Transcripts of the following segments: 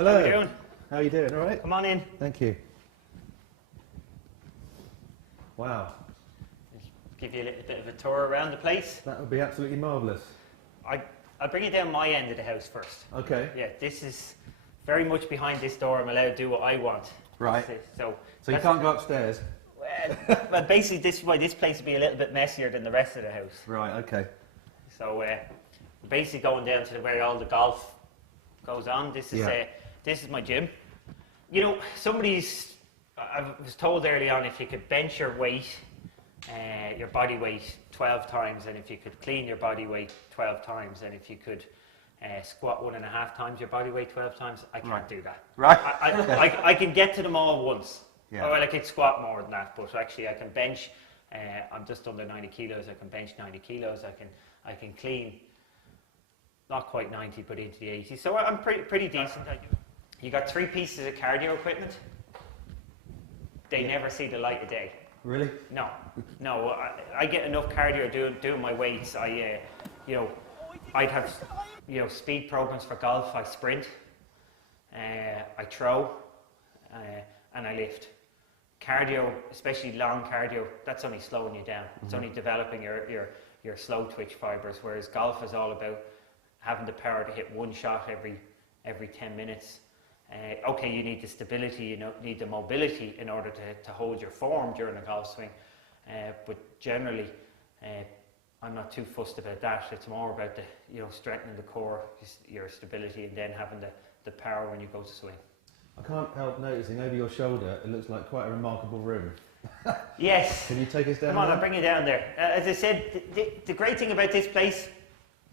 Hello. How are you doing? How are you doing? All right? Come on in. Thank you. Wow. Give you a little bit of a tour around the place. That would be absolutely marvellous. I'll bring you down my end of the house first. Okay. Yeah, this is very much behind this door. I'm allowed to do what I want. Right. So you can't go upstairs? Well, basically this is why this place would be a little bit messier than the rest of the house. Right, okay. So we're basically going down to where all the golf goes on. This is my gym. You know, I was told early on if you could bench your weight, your body weight 12 times, and if you could clean your body weight 12 times, and if you could squat 1.5 times your body weight 12 times, I can't do that. Right. I can get to them all once. Yeah. Or I could squat more than that, but actually I can bench. I'm just under 90 kilos. I can bench 90 kilos. I can clean, not quite 90, but into the 80s. So I'm pretty decent. You got 3 pieces of cardio equipment. They never see the light of day. Really? No. I get enough cardio doing my weights. I'd have, speed programs for golf. I sprint, I throw, and I lift. Cardio, especially long cardio, that's only slowing you down. It's only developing your slow twitch fibers. Whereas golf is all about having the power to hit one shot every 10 minutes. Okay, you need the stability, you need the mobility in order to hold your form during a golf swing. But generally, I'm not too fussed about that. It's more about strengthening the core, your stability, and then having the power when you go to swing. I can't help noticing over your shoulder, it looks like quite a remarkable room. Yes. Can you take us down? Come on, there? I'll bring you down there. As I said, the great thing about this place,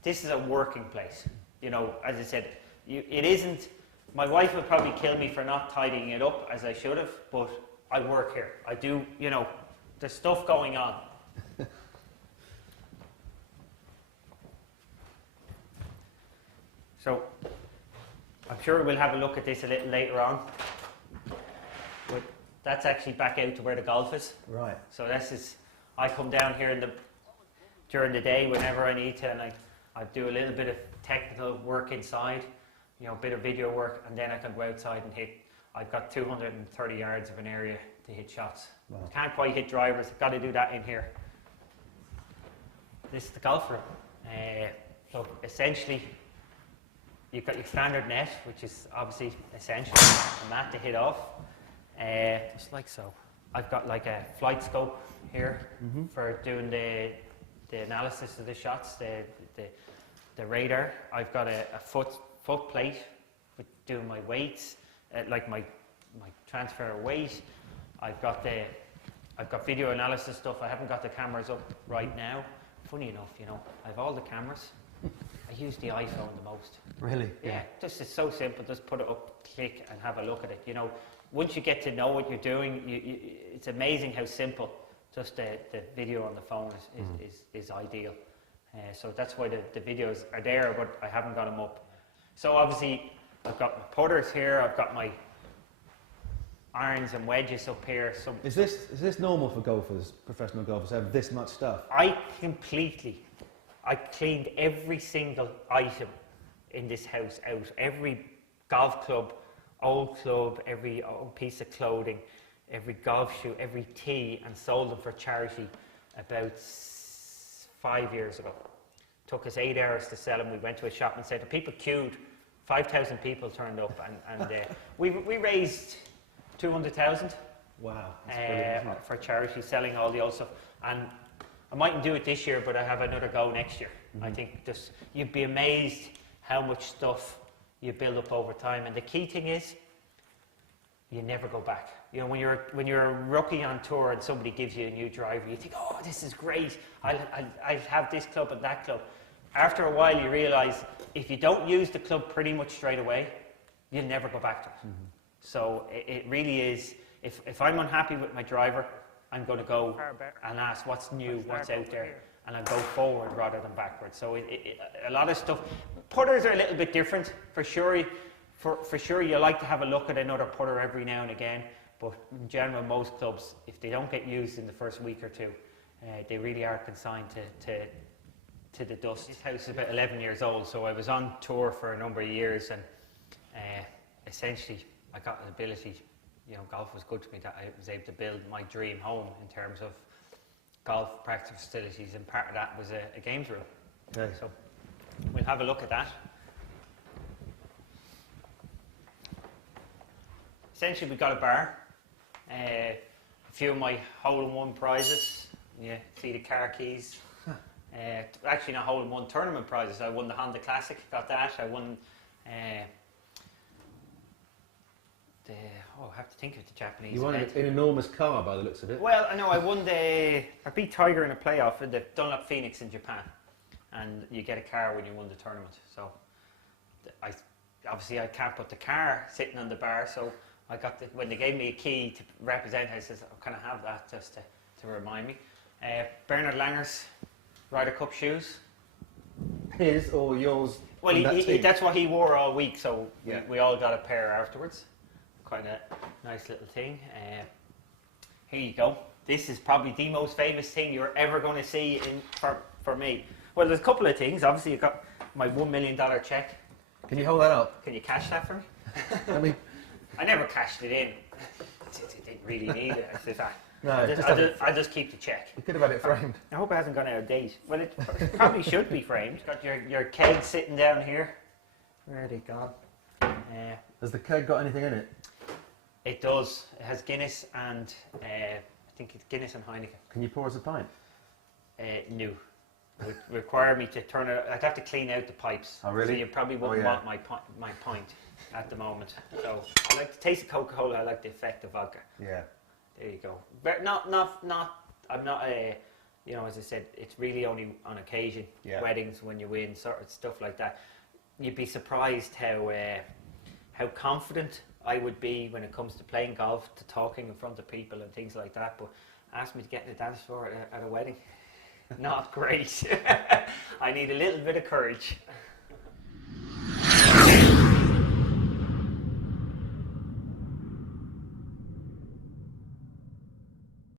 this is a working place. As I said, it isn't. My wife would probably kill me for not tidying it up as I should have, but I work here. I do, there's stuff going on. So, I'm sure we'll have a look at this a little later on. But that's actually back out to where the golf is. Right. So I come down here during the day whenever I need to, and I do a little bit of technical work inside. A bit of video work, and then I can go outside and hit. I've got 230 yards of an area to hit shots. Wow. Can't quite hit drivers, got to do that in here. This is the golf room. So essentially, you've got your standard net, which is obviously essential, a mat to hit off, just like so. I've got like a flight scope here for doing the analysis of the shots, the radar. I've got a foot plate with doing my weights, like my transfer of weight. I've got video analysis stuff. I haven't got the cameras up right now. Funny enough, I have all the cameras. I use the iPhone the most. Really? Yeah. Just it's so simple. Just put it up, click, and have a look at it. Once you get to know what you're doing, it's amazing how simple. Just the video on the phone is ideal. So that's why the videos are there, but I haven't got them up. So obviously, I've got my putters here, I've got my irons and wedges up here. So Is this normal for golfers, professional golfers, to have this much stuff? I cleaned every single item in this house out. Every golf club, old club, every old piece of clothing, every golf shoe, every tee, and sold them for charity about 5 years ago. Took us 8 hours to sell them. We went to a shopping centre. People queued. 5,000 people turned up, and we raised 200,000. Wow, that's for charity, selling all the old stuff. And I mightn't do it this year, but I have another go next year. I think you'd be amazed how much stuff you build up over time. And the key thing is, you never go back. When you're a rookie on tour and somebody gives you a new driver, you think, oh, this is great. I'll have this club and that club. After a while, you realise if you don't use the club pretty much straight away, you'll never go back to it. So it really is, if I'm unhappy with my driver, I'm going to go and ask what's new, what's out there, and I'll go forward rather than backwards. So a lot of stuff. Putters are a little bit different, for sure. For sure, you like to have a look at another putter every now and again, but in general, most clubs, if they don't get used in the first week or two, they really are consigned to the dust. This house is about 11 years old, so I was on tour for a number of years, and essentially I got an ability. Golf was good to me that I was able to build my dream home in terms of golf practice facilities, and part of that was a games room. Okay. So we'll have a look at that. Essentially, we've got a bar, a few of my hole-in-one prizes. Yeah, see the car keys. Actually, not hole-in-one tournament prizes. I won the Honda Classic, got that. I won I have to think of the Japanese. You won an event. enormous car by the looks of it. Well, I know I won I beat Tiger in a playoff in the Dunlop Phoenix in Japan, and you get a car when you won the tournament. So, obviously I can't put the car sitting on the bar, so I got when they gave me a key to represent, I says, "Oh, can I have that just to remind me?" Bernard Langer's Ryder Cup shoes. His or yours? Well, that's what he wore all week, so yeah. we all got a pair afterwards. Quite a nice little thing. Here you go. This is probably the most famous thing you're ever going to see for me. Well, there's a couple of things. Obviously, you've got my $1 million check. Can you hold that up? Can you cash that for me? I never cashed it in. I didn't really need it. I'll just keep the check. You could have had it framed. I hope it hasn't gone out of date. Well, it probably should be framed. Got your keg sitting down here. Where are they gone? Has the keg got anything in it? It does. It has Guinness and I think it's Guinness and Heineken. Can you pour us a pint? No. It would require me to turn it. I'd have to clean out the pipes. Oh, really? So you probably wouldn't want my pint at the moment. So I like the taste of Coca-Cola. I like the effect of vodka. Yeah. There you go. But not. I'm not a. As I said, it's really only on occasion. Yeah. Weddings when you win, sort of stuff like that. You'd be surprised how confident I would be when it comes to playing golf, to talking in front of people and things like that. But ask me to get in the dance floor at a wedding. Not great. I need a little bit of courage.